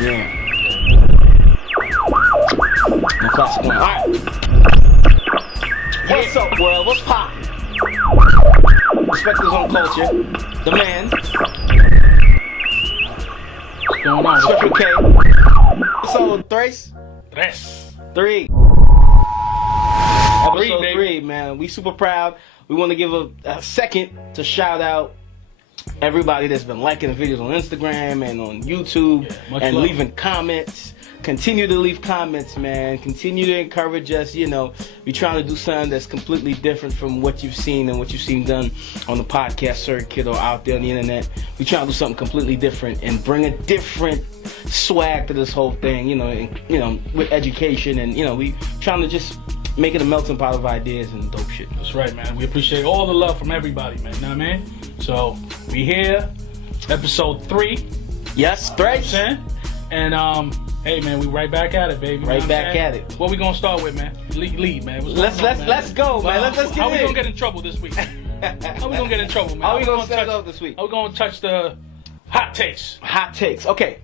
Yeah. No classic one. Alright. What's up, world? What's pop? Respect his own culture. The man. What's going on? Special K. So, Thrace? Three. Episode 3, man. We super proud. We want to give a second to shout out everybody that's been liking the videos on Instagram and on YouTube and love. leaving comments. Continue to leave comments, man. Continue to encourage us. You know, we're trying to do something that's completely different from what you've seen and what you've seen done on the podcast circuit or out there on the internet. We're trying to do something completely different and bring a different swag to this whole thing. You know, with education and we trying to just make it a melting pot of ideas and dope shit. That's right, man. We appreciate all the love from everybody, man. You know what I mean? So we here, episode 3. Yes, Thrace. And hey, man, we right back at it, baby. Right back at it. What we gonna start with, man? Lead, man. Let's go, man. Let's get How in. we gonna get in trouble this week? How we gonna get in trouble, man? How we gonna set it up this week? How we gonna touch the hot takes? Hot takes. Okay.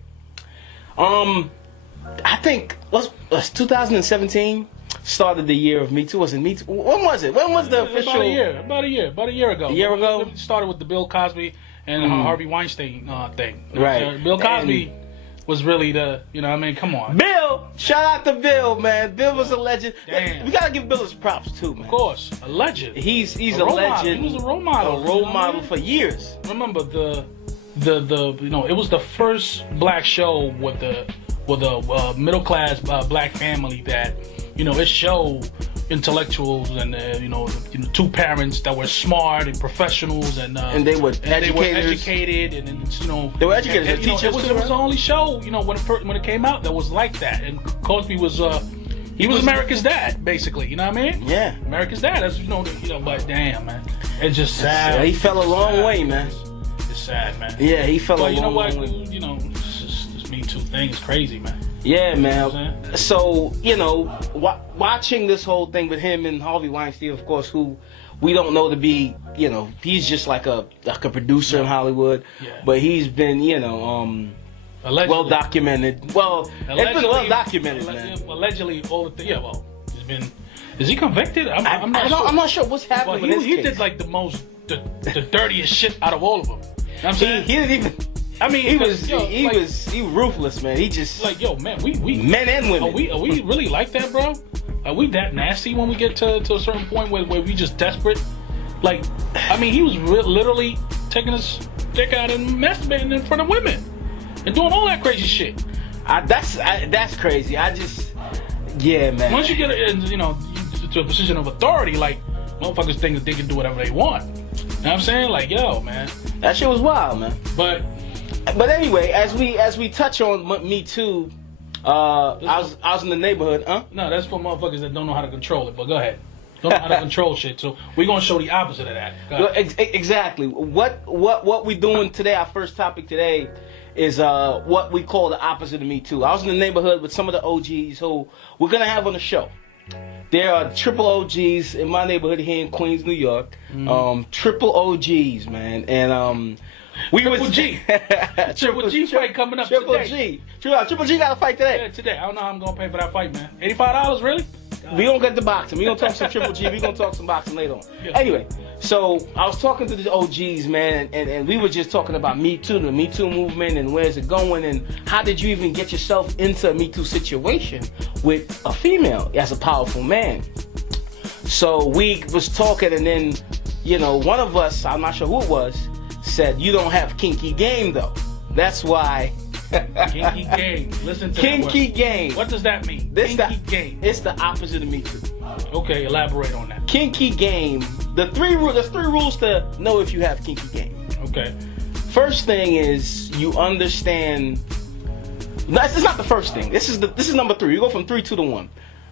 I think was 2017 started the year of Me Too. Was it Me Too? When was it? When was the official? About a year ago. A year ago. It started with the Bill Cosby and Harvey Weinstein thing. Right. Bill Cosby was really the, come on. Bill, shout out to Bill, man. Bill was a legend. Damn. We gotta give Bill his props too, man. Of course, a legend. He's a legend. He was a role model. A role model for years. Remember the it was the first black show with a middle class black family that it showed intellectuals and two parents that were smart and professionals and they were educated and they were educated. It was the only show when it came out that was like that. And Cosby was he was America's dad, basically. You know what I mean? Yeah, America's dad. That's but damn, man, it's just sad. He fell a long way, man. It's sad, man. Yeah, he fell a long way. This Me Too thing is crazy, man. Yeah, man. So, watching this whole thing with him and Harvey Weinstein, of course, who we don't know to be, he's just like a producer in Hollywood, but he's been, well documented. Well, it's been well documented, man. Allegedly, all the he's been. Is he convicted? I'm not sure what's happening. Well, he did like the dirtiest shit out of all of them. You know what I'm saying? He didn't even. I mean, he was ruthless, man. He just man, we men and women. Are we really like that, bro? Are we that nasty when we get to a certain point where we just desperate? He was literally taking his dick out and masturbating in front of women and doing all that crazy shit. That's crazy. Man. Once you get to a position of authority, motherfuckers think that they can do whatever they want. You know what I'm saying? Man, that shit was wild, man. But anyway, as we touch on Me Too, I was in the neighborhood, huh? No, that's for motherfuckers that don't know how to control it. But go ahead, don't know how to control shit. So we're gonna show the opposite of that. Well, exactly. What we doing today? Our first topic today is what we call the opposite of Me Too. I was in the neighborhood with some of the OGs who we're gonna have on the show. There are triple OGs in my neighborhood here in Queens, New York. Triple OGs, man, and Triple G fight coming up today. Triple G got a fight today. Yeah, today. I don't know how I'm gonna pay for that fight, man. $85, really? We don't get the boxing. We gonna talk some Triple G. We gonna talk some boxing later on. Yeah. Anyway, so I was talking to the OGs, man, and we were just talking about Me Too, the Me Too movement, and where's it going, and how did you even get yourself into a Me Too situation with a female as a powerful man? So we was talking, and then one of us, I'm not sure who it was, said, you don't have Kinky Game, though. That's why. Kinky Game. Listen to Kinky Game. What does that mean? Kinky Game. It's the opposite of Me Too. Okay, elaborate on that. Kinky Game. There's 3 rules to know if you have Kinky Game. Okay. First thing is you understand. This is not the first thing. This is number 3. You go from 3 to 1.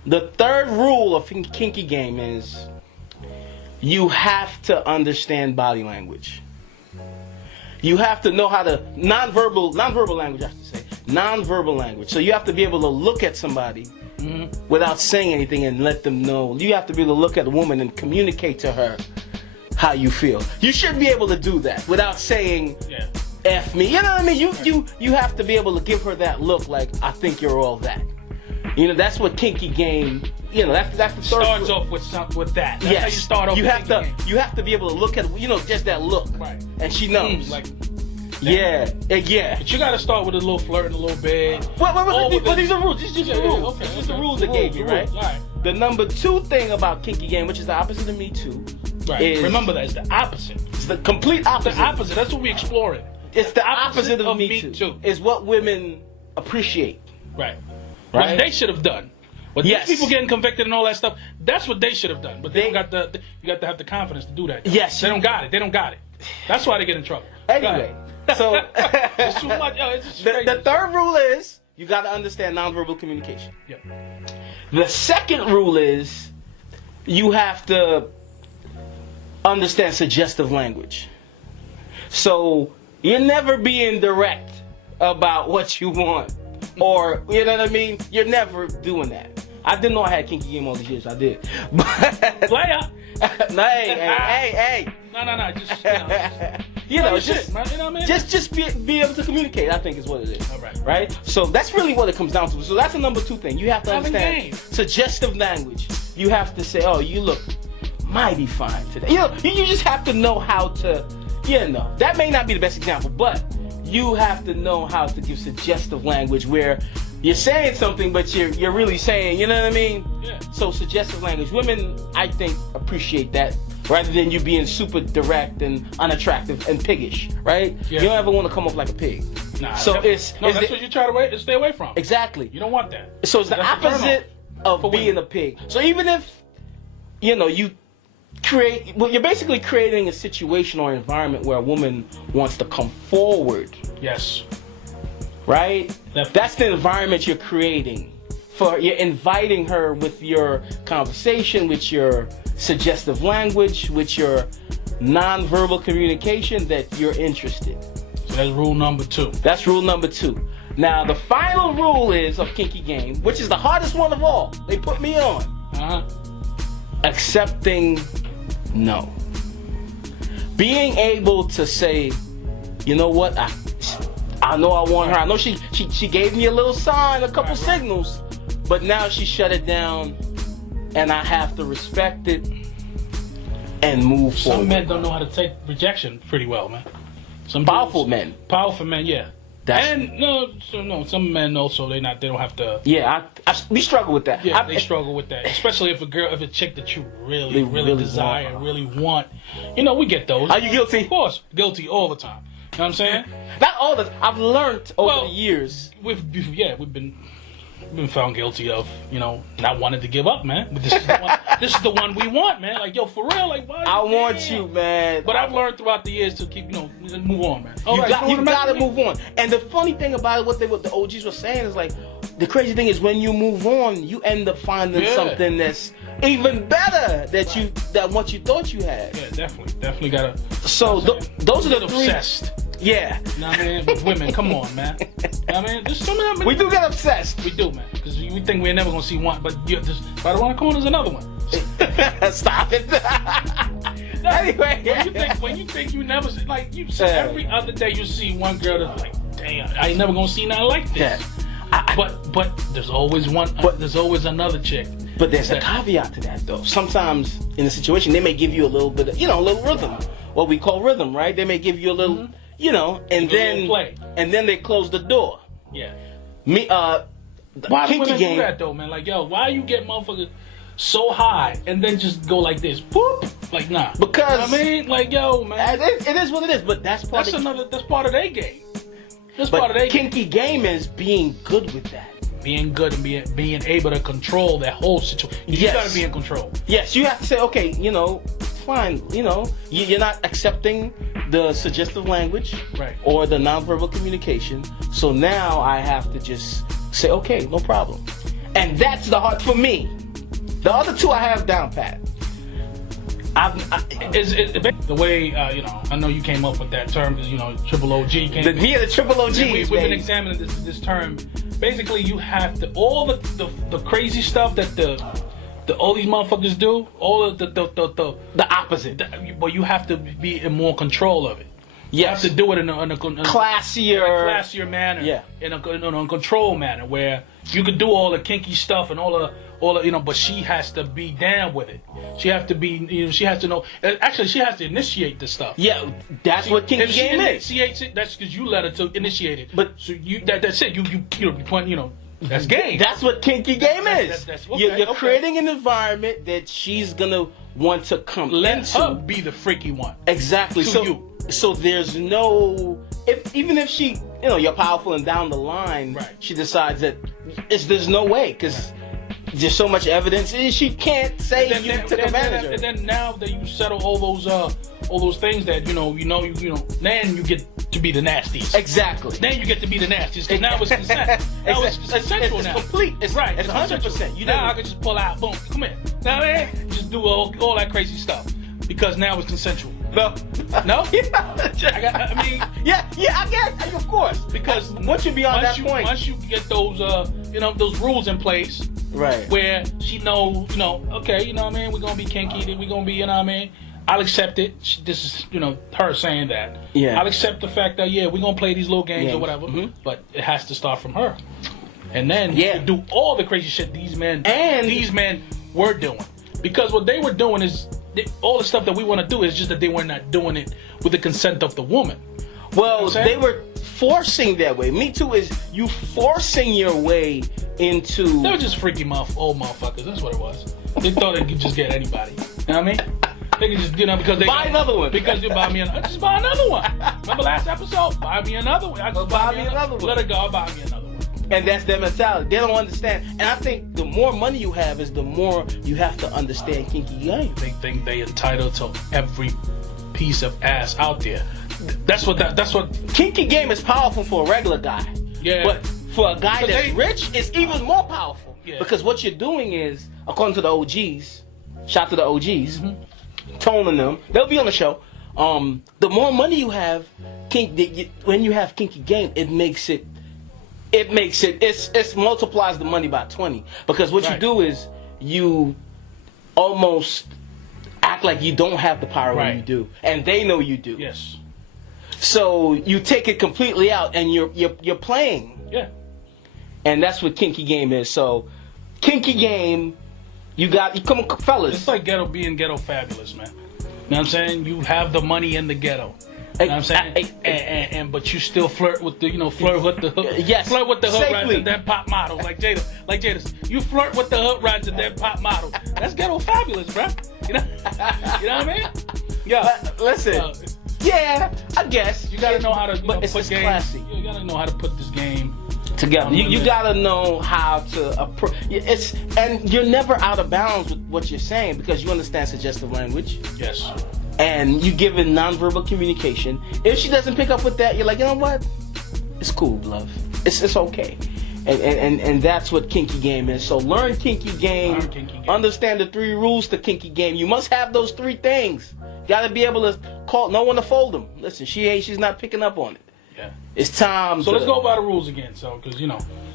The third rule of Kinky Game is you have to understand body language. You have to know how to nonverbal language, I should say. Nonverbal language. So you have to be able to look at somebody without saying anything and let them know. You have to be able to look at a woman and communicate to her how you feel. You should be able to do that without saying F me. You know what I mean? You have to be able to give her that look like, I think you're all that. You know, that's what Kinky Game, you know, that's the third. Starts off with that. That's yes. how you start off you with have to Kinky Game. You have to be able to look at, you know, just that look. Right. And she knows. Like, yeah. But you got to start with a little flirting, a little bit. Well, these are rules. These are just the rules. Okay, It's just the rules they gave you, right? All right. The number 2 thing about Kinky Game, which is the opposite of Me Too, Right. is Remember that. It's the opposite. it's the complete opposite. The opposite. That's what we exploring. It's the opposite of Me Too. Is what women appreciate. Right. Right? What they should have done. But Yes. these people getting convicted and all that stuff, that's what they should have done. But they don't got you got to have the confidence to do that. Yes. They don't got it. They don't got it. That's why they get in trouble. Anyway, so It's too much. It's just the crazy. third rule is you got to understand nonverbal communication. Yep. The second rule is you have to understand suggestive language. So you're never being direct about what you want, or you know what I mean. You're never doing that. I didn't know I had Kinky Game all these years. I did. But Player. no, hey. No. Just You know, shit, man. You know what I mean? just be able to communicate, I think is what it is. All right. Right? So that's really what it comes down to. So that's the number 2 thing. You have to Having understand game. suggestive language. You have to say, oh, you look mighty fine today. You know, you just have to know how to, you know, that may not be the best example, but you have to know how to give suggestive language where you're saying something, but you're really saying, you know what I mean? Yeah. So suggestive language. Women, I think, appreciate that rather than you being super direct and unattractive and piggish, right? Yeah. You don't ever want to come off like a pig. Nah, So that's what you try to stay away from. Exactly. You don't want that. So it's the That's a turn opposite off of for being women. a pig. So even if, you know, you create, well, you're basically creating a situation or environment where a woman wants to come forward, Yes. right? Definitely. That's the environment you're creating. You're inviting her with your conversation, with your suggestive language, with your nonverbal communication that you're interested. So that's rule number 2. That's rule number 2. Now, the final rule is of Kinky Game, which is the hardest one of all. They put me on. Uh-huh. Accepting no. Being able to say, you know what, I know I want her. I know she gave me a little sign, a couple signals, but now she shut it down, and I have to respect it and move forward. Some men don't know how to take rejection pretty well, man. Some Powerful dudes- men. Powerful men, yeah. That's- And no, some men also they don't have to. Yeah, we struggle with that. Yeah, they struggle with that, especially if a chick that you really really desire, want. really want. You know, we get those. Are you guilty? Of course, guilty all the time. You know what I'm saying? Not all this. I've learned over the years. We've been found guilty of, you know, not wanting to give up, man. But this is the one we want, man. Like, yo, for real, like, why? I want you, man. But I've learned throughout the years to keep, you know, move on, man. You gotta move on. And the funny thing about it, what the OGs were saying is like, the crazy thing is when you move on, you end up finding something that's even better than what you thought you had. Yeah, definitely gotta. So those are the three. Obsessed. Yeah. You know what I mean? With women, come on, man. You know what I mean? There's some of them. We do get obsessed. We do, man. Because we think we're never gonna see one, but right around the corner is another one. Stop it. Anyway. When you think you never see, like you see every other day you see one girl that's like, damn, I ain't never gonna see nothing like this. Yeah. But there's always one. There's always another chick. But there's a caveat to that, though. Sometimes in a situation, they may give you a little bit of, a little rhythm. What we call rhythm, right? They may give you a little, and then they close the door. Yeah. Why do women do that though, man? Like, yo, why you get motherfuckers so high and then just go like this, whoop? Like, nah. Because you know what I mean, like, yo, man, it is what it is. But that's part of their game. That's but part of their Kinky Game is being good with that. Being good and being able to control that whole situation. You gotta be in control. Yes, you have to say, okay, fine, you're not accepting the suggestive language or the nonverbal communication. So now I have to just say, okay, no problem. And that's the hard for me. The other two I have down pat. The way, I know you came up with that term because, Triple OG came. The Triple OG. We've been examining this term. Basically, you have to, all the crazy stuff that all these motherfuckers do, all of the opposite. But you have to be in more control of it. You have to do it in a classier manner, Yeah. in a controlled manner, where you could do all the kinky stuff and all the but she has to be down with it. She has to be, she has to know. Actually, she has to initiate the stuff. Yeah, that's what Kinky Game is. That's because you let her to initiate it. But so that's it. You that's game. That's what Kinky Game is. You're Okay. creating an environment that she's gonna want to come Let into. her be the freaky one. Exactly. To So you. so there's no, even if she, you're powerful and down the line, Right. she decides that there's no way because there's so much evidence and she can't say you took advantage of it. And then now that you settle all those things that then you get to be the nastiest. Exactly. Then you get to be the nastiest because now it's consent. Now it's consensual now. It's complete. It's right. It's 100%. Now I can just pull out. Boom. Come here. Now just do all that crazy stuff because now it's consensual. No. No? Yeah, I guess, of course. Because once you're beyond that point, once you get those those rules in place, right? Where she knows, okay, we're gonna be kinky, then we're gonna be, I'll accept it. This is, her saying that. Yeah. I'll accept the fact that we're gonna play these little games or whatever, but it has to start from her, and then you can do all the crazy shit these men were doing, because what they were doing is. All the stuff that we want to do is just that they were not doing it with the consent of the woman. Well, they were forcing their way. Me Too is you forcing your way into. They were just freaky old motherfuckers. That's what it was. They thought they could just get anybody. You know what I mean? They could just, because they buy another one. Because you buy me just buy another one. Remember last episode? Buy me another one. I just buy me another one. Let her go. Buy me another one. And that's their mentality. They don't understand. And I think the more money you have is the more you have to understand Kinky Game. They think they entitled to every piece of ass out there. That's what Kinky Game is powerful for a regular guy. Yeah. But for a guy that's rich, it's even more powerful. Yeah. Because what you're doing is, according to the OGs, shout to the OGs, toning them, they'll be on the show. The more money you have, when you have Kinky Game, it multiplies the money by 20. Because what you do is you almost act like you don't have the power when you do, and they know you do. Yes. So you take it completely out, and you're playing. Yeah. And that's what Kinky Game is. So, Kinky Game, you come on, fellas. It's like being ghetto fabulous, man. You know what I'm saying? You have the money in the ghetto. You know what I'm saying? But you still flirt with the flirt with the hood. Yes. Flirt with the hood rats and then pop models like Jada. You flirt with the hood rats and then pop models. That's ghetto fabulous, bro. You know what I mean? Yeah. Listen. Yeah, I guess you gotta know how to. But it's put game, classy. You gotta know how to put this game together. You gotta know how to approach. And you're never out of bounds with what you're saying because you understand suggestive language. Yes. And you give it nonverbal communication. If she doesn't pick up with that, you're like, you know what? It's cool, love. It's okay. And that's what Kinky Game is. So learn Kinky Game. Understand the 3 rules to Kinky Game. You must have those 3 things. You gotta be able to call no one to fold them. Listen, she's not picking up on it. Yeah. It's time. So let's go by the rules again. So because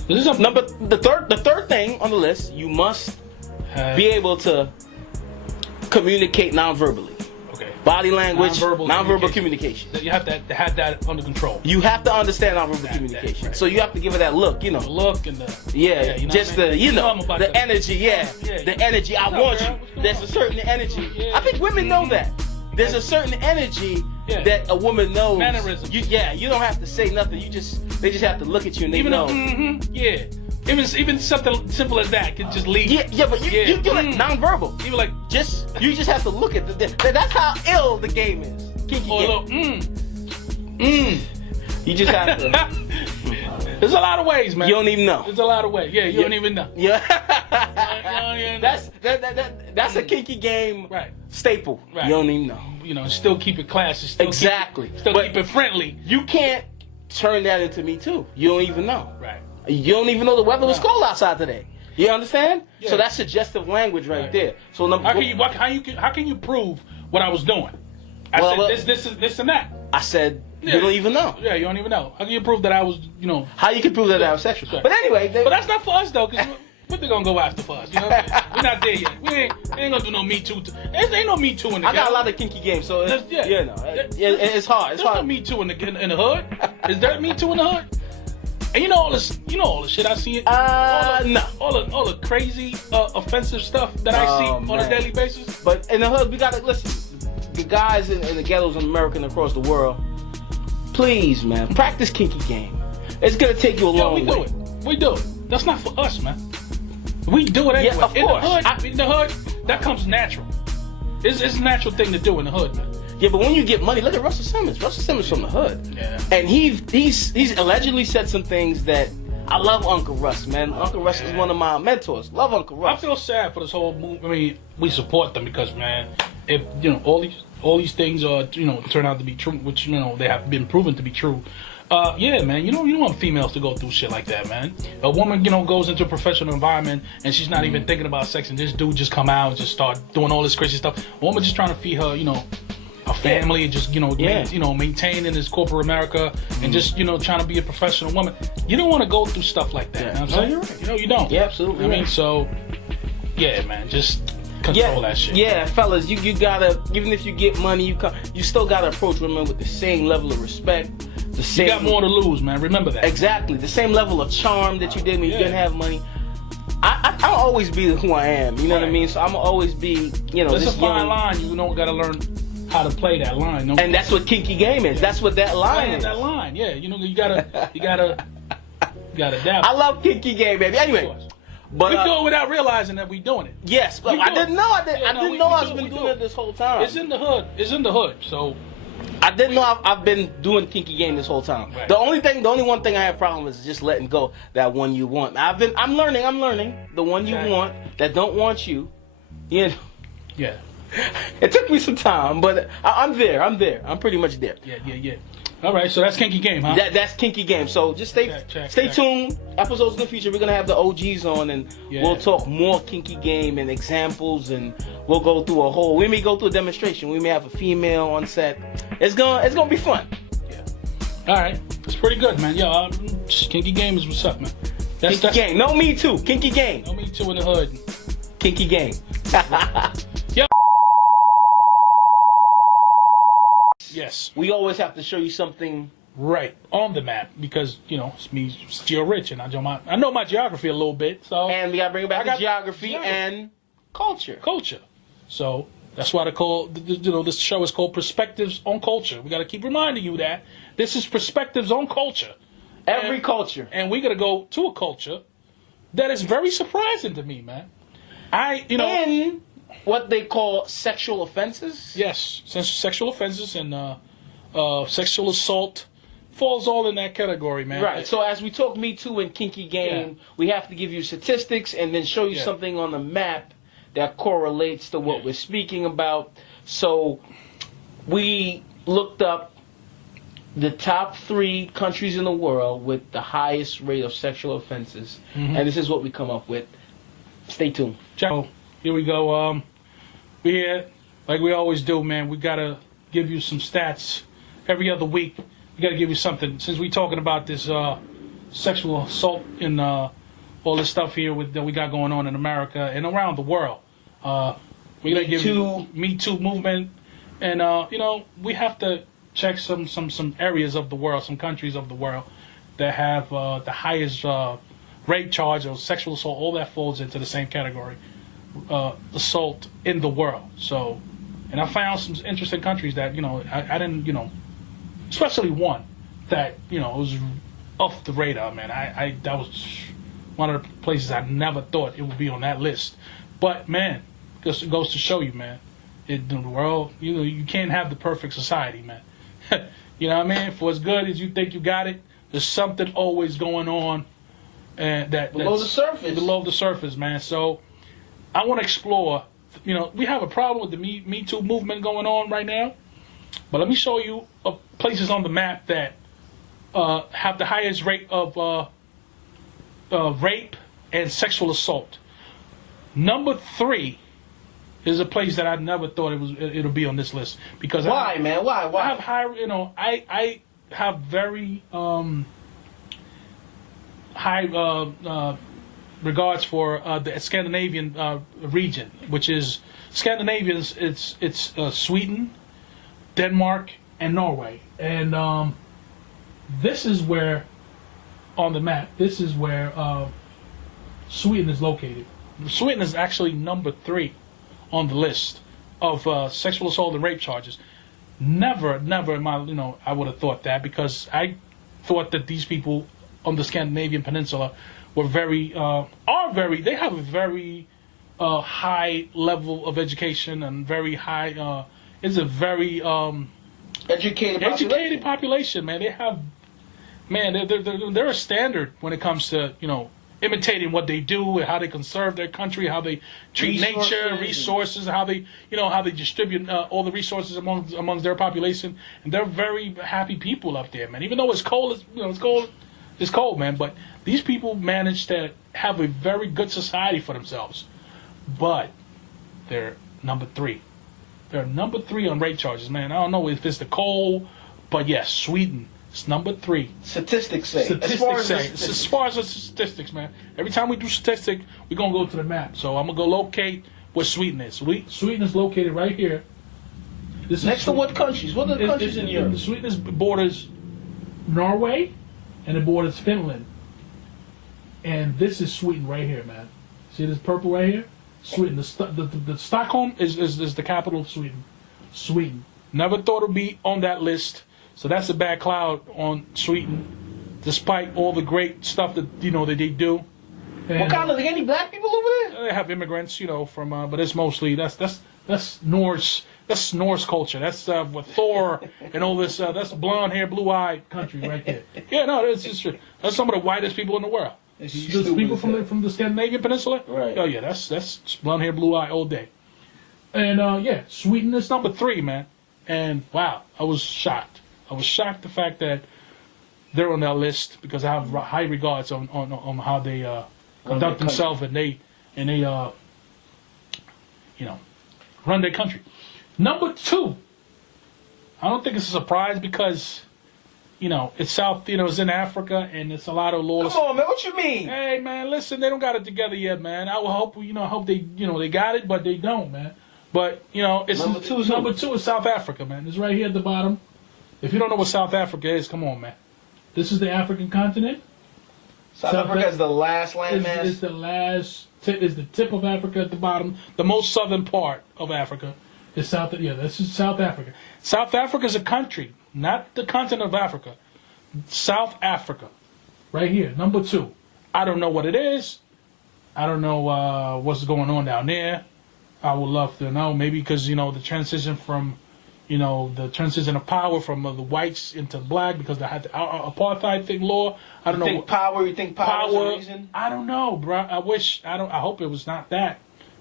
this is the third thing on the list. You must be able to communicate non-verbally. Body language, nonverbal communication. You have to have that under control. You have to understand nonverbal communication. Right. So you have to give her that look, The look and the just the the energy, the energy. I want you. There's a certain energy. I think women know that. There's a certain energy that a woman knows. Mannerism. You don't have to say nothing. They just have to look at you and they know. Even something simple as that can just leave. Yeah, but you do like nonverbal. You like you just have to look at that's how ill the game is. Kinky Game. You just have to. There's a lot of ways, man. You don't even know. There's a lot of ways. Yeah, you don't even know. Yeah. That's a Kinky Game staple. Right. You don't even know. Still keep it classy. Still keep it friendly. You can't turn that into Me Too. You don't even know. Right. You don't even know the weather was cold outside today. You understand? Yeah. So that's suggestive language right there. So how can you prove what I was doing? I said this and that. I said you don't even know. Yeah, you don't even know. How can you prove that I was, How you can prove that I was sexual? Right. But anyway, but that's not for us though, because what they gonna go after for us? You know, we're not there yet. We ain't gonna do no Me Too. There ain't no Me Too in the. I got a lot of kinky games, so it's hard. It's There's hard. no Me Too in the hood. Is there Me Too in the hood? And you know all the shit I see. No. All the crazy, offensive stuff that I see on a daily basis. But in the hood, we gotta listen. The guys in the ghettos in America and across the world, please, man, practice kinky game. It's gonna take you a long way. We do it. That's not for us, man. We do it anyway. Yeah, of course. In the hood, that comes natural. It's a natural thing to do in the hood, man. Yeah, but when you get money, look at Russell Simmons. Russell Simmons from the hood. Yeah. And he's allegedly said some things that I love Uncle Russ, man. Uncle Russ is one of my mentors. Love Uncle Russ. I feel sad for this whole move. I mean, we support them because, man, if all these things are turn out to be true, which they have been proven to be true. Yeah, man, you don't want females to go through shit like that, man. A woman, goes into a professional environment and she's not even thinking about sex, and this dude just come out and just start doing all this crazy stuff. A woman just trying to feed her, a family, and just maintain in this corporate America, and just trying to be a professional woman. You don't want to go through stuff like that. Yeah. You know what I'm saying? You're right. You don't. Yeah, absolutely. I mean, so yeah, man, just control that shit. Yeah, fellas, you gotta, even if you get money, you still gotta approach women with the same level of respect. You got more to lose, man. Remember that. Exactly. The same level of charm that you did when you didn't have money. I'll always be who I am. You know what I mean? So I'm always be, It's a fine line. You don't gotta learn how to play that line. And that's what kinky game is. That's what that line is. That line, yeah. You gotta adapt. I love kinky game, baby. Anyway. But we do it without realizing that we're doing it. Yes, but I didn't know. I didn't know I've been doing it this whole time. It's in the hood. So I didn't know I've been doing kinky game this whole time. Right. The only one thing I have problem with is just letting go that one you want. I'm learning. The one you want that don't want you. Yeah. It took me some time, but I'm there. I'm pretty much there. Yeah. All right, so that's Kinky Game, huh? That's Kinky Game. So just stay tuned. Episodes in the future, we're gonna have the OGs on, and we'll talk more Kinky Game and examples, and we'll go through we may go through a demonstration. We may have a female on set. It's gonna be fun. Yeah. All right, it's pretty good, man. Yo, Kinky Game is what's up, man. That's Game. No Me Too. Kinky Game. No Me Too in the hood. Kinky Game. Yo. Yes. We always have to show you something right on the map because it's me, Geo Rich, and I know my geography a little bit. So and we gotta bring it back to geography and culture. So that's why this show is called Perspectives on Culture. We gotta keep reminding you that this is Perspectives on Culture. Every culture, and we gotta go to a culture that is very surprising to me, man. in what they call sexual offenses. Yes, sexual offenses and sexual assault falls all in that category, man. Right. So as we talk Me Too and Kinky Game, we have to give you statistics and then show you something on the map that correlates to what we're speaking about. So we looked up the top 3 countries in the world with the highest rate of sexual offenses, and this is what we come up with. Stay tuned. So here we go. We're here, like we always do, man. We gotta give you some stats every other week. We gotta give you something since we're talking about this sexual assault and all this stuff here that we got going on in America and around the world. We gotta give you Me Too movement, and we have to check some areas of the world, some countries of the world that have the highest rape charge or sexual assault. All that falls into the same category. Assault in the world. So, and I found some interesting countries that I didn't especially one that was off the radar, man. That was one of the places I never thought it would be on that list. But man, it goes to show you, man, in the world, you can't have the perfect society, man. You know what I mean? For as good as you think you got it, there's something always going on, and that's below the surface, man. So I want to explore. We have a problem with the Me Too movement going on right now, but let me show you places on the map that have the highest rate of rape and sexual assault. Number 3 is a place that I never thought it'll be on this list because why, man? Why? I have high. I have very high regards for the Scandinavian region, which is Scandinavians. It's Sweden, Denmark, and Norway. And this is where, on the map, this is where Sweden is located. Sweden is actually number 3 on the list of sexual assault and rape charges. Never in my, I would have thought that, because I thought that these people on the Scandinavian peninsula were they have a very high level of education and very high, it's a very educated population, man. They have, man, they're a standard when it comes to, imitating what they do, how they conserve their country, how they treat resources, how they distribute all the resources amongst their population, and they're very happy people up there, man. Even though it's cold, it's cold, man. But these people manage to have a very good society for themselves. But they're number 3. They're number 3 on rape charges, man. I don't know if it's the cold, but yes, Sweden. It's number 3. Statistics say. As far as the statistics, man. Every time we do statistics, we're going to go to the map. So I'm going to go locate where Sweden is. Sweden is located right here. Next to what countries? What are the countries in Europe? Sweden borders Norway, and it borders Finland. And this is Sweden right here, man. See this purple right here? Sweden. The Stockholm is the capital of Sweden. Sweden. Never thought it would be on that list. So that's a bad cloud on Sweden, despite all the great stuff that that they do. And what kind of any black people over there? They have immigrants, from but it's mostly that's Norse. That's Norse culture. That's with Thor and all this. That's blonde hair, blue eyed country right there. Yeah, no, that's some of the whitest people in the world. Those people from the Scandinavian peninsula. Right. Oh yeah, that's blonde hair, blue eye all day. And Sweden is number 3, man. And wow, I was shocked. I was shocked the fact that they're on that list, because I have high regards on how they conduct themselves and they run their country. Number 2, I don't think it's a surprise, because it's South, it's in Africa, and it's a lot of lawless. Come on, man, what you mean? Hey, man, listen, they don't got it together yet, man. I will hope they they got it, but they don't, man. But it's number 2 is South Africa, man. It's right here at the bottom. If you don't know what South Africa is, come on, man. This is the African continent. South Africa is the last landmass. It's the last tip. Is the tip of Africa at the bottom. The most southern part of Africa is South. Yeah, this is South Africa. South Africa is a country, not the continent of Africa. South Africa, right here, number 2. I don't know what it is. I don't know what's going on down there. I would love to know. Maybe because the transition from the transition of power from the whites into black, because they had the apartheid thing law. I don't know. You think power is the reason? I don't know, bro. I hope it was not that,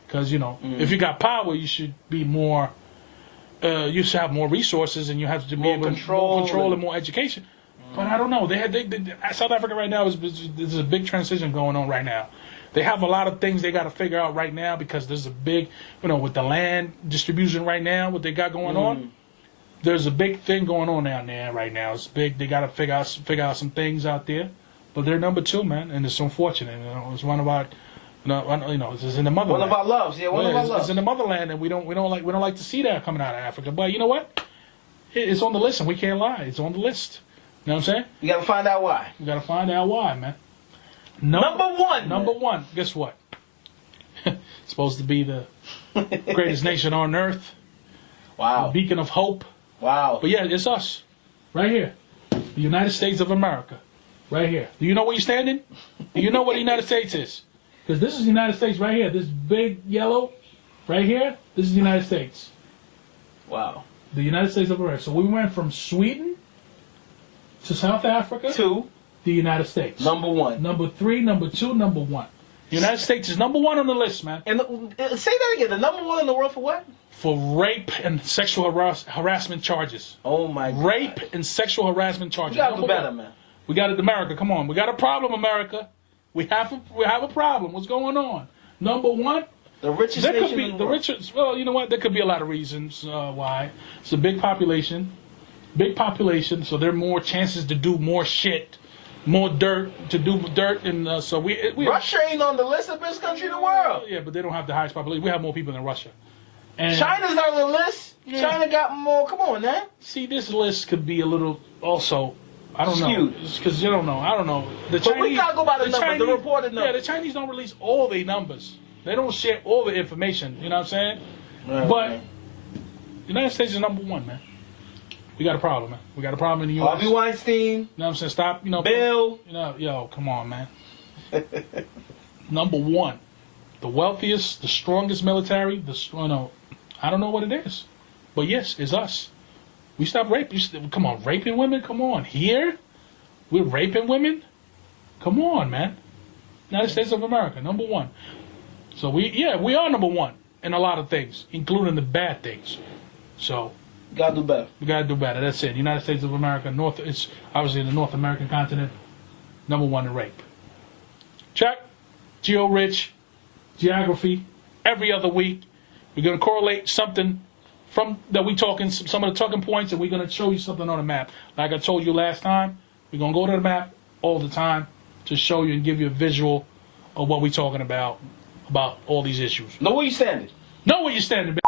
because if you got power, you should be more. You should have more resources, and you have to be able more control and more education. But I don't know. South Africa right now there's a big transition going on right now. They have a lot of things they got to figure out right now, because there's a big, with the land distribution right now, what they got going on. There's a big thing going on down there right now. It's big. They got to figure out some things out there. But they're number 2, man, and it's unfortunate. It's one of our, it's in the motherland. One of our loves, yeah. One of our loves. It's in the motherland, and we don't like to see that coming out of Africa. But you know what? It's on the list, and we can't lie. It's on the list. You know what I'm saying? You got to find out why. You got to find out why, man. Number 1. Number 1. Guess what? Supposed to be the greatest nation on earth. Wow. A beacon of hope. Wow. But yeah, it's us. Right here. The United States of America. Right here. Do you know where you're standing? Do you know what the United States is? Because this is the United States right here. This big yellow right here, this is the United States. Wow. The United States of America. So we went from Sweden to South Africa to the United States. Number 1. Number 3, number 2, number 1. The United States is number 1 on the list, man. And say that again. The number 1 in the world for what? For rape and sexual harassment charges. Oh my God. Rape and sexual harassment charges. We gotta do better, man. We got it, America. Come on, we got a problem, America. We have a problem. What's going on? Number 1. The richest nation in the world. richest. Well, you know what? There could be a lot of reasons why. It's a big population, so there are more chances to do more shit more dirt to do dirt, and so we Russia ain't on the list of best country in the world. Yeah, but they don't have the highest population. We have more people than Russia. And China's on the list. Yeah. China got more. Come on, man. see, this list could be a little also. I don't know, Skewed. because you don't know. I don't know. The But we gotta go by the numbers, the reported Yeah, numbers. the Chinese don't release all their numbers. They don't share all the information. You know what I'm saying? Right, But right. the United States is number one, man. We got a problem, man. We got a problem in the U.S. Harvey Weinstein, You know what I'm saying? Stop, Bill. Yo, come on, man. Number one, the wealthiest, the strongest military. I don't know what it is, but yes, it's us. We stop raping. Come on, raping women. Come on, here, we're raping women. Come on, man. United States of America, number one. So we are number one in a lot of things, including the bad things. So Gotta do better. we gotta do better. That's it. United States of America, it's obviously the North American continent, number one in rape. Check. Geo-rich, geography, every other week. We're gonna correlate something from that we talking, some of the talking points, and we're gonna show you something on the map. Like I told you last time, we're gonna go to the map all the time to show you and give you a visual of what we're talking about all these issues. Know where you standing. Know where you're standing, baby.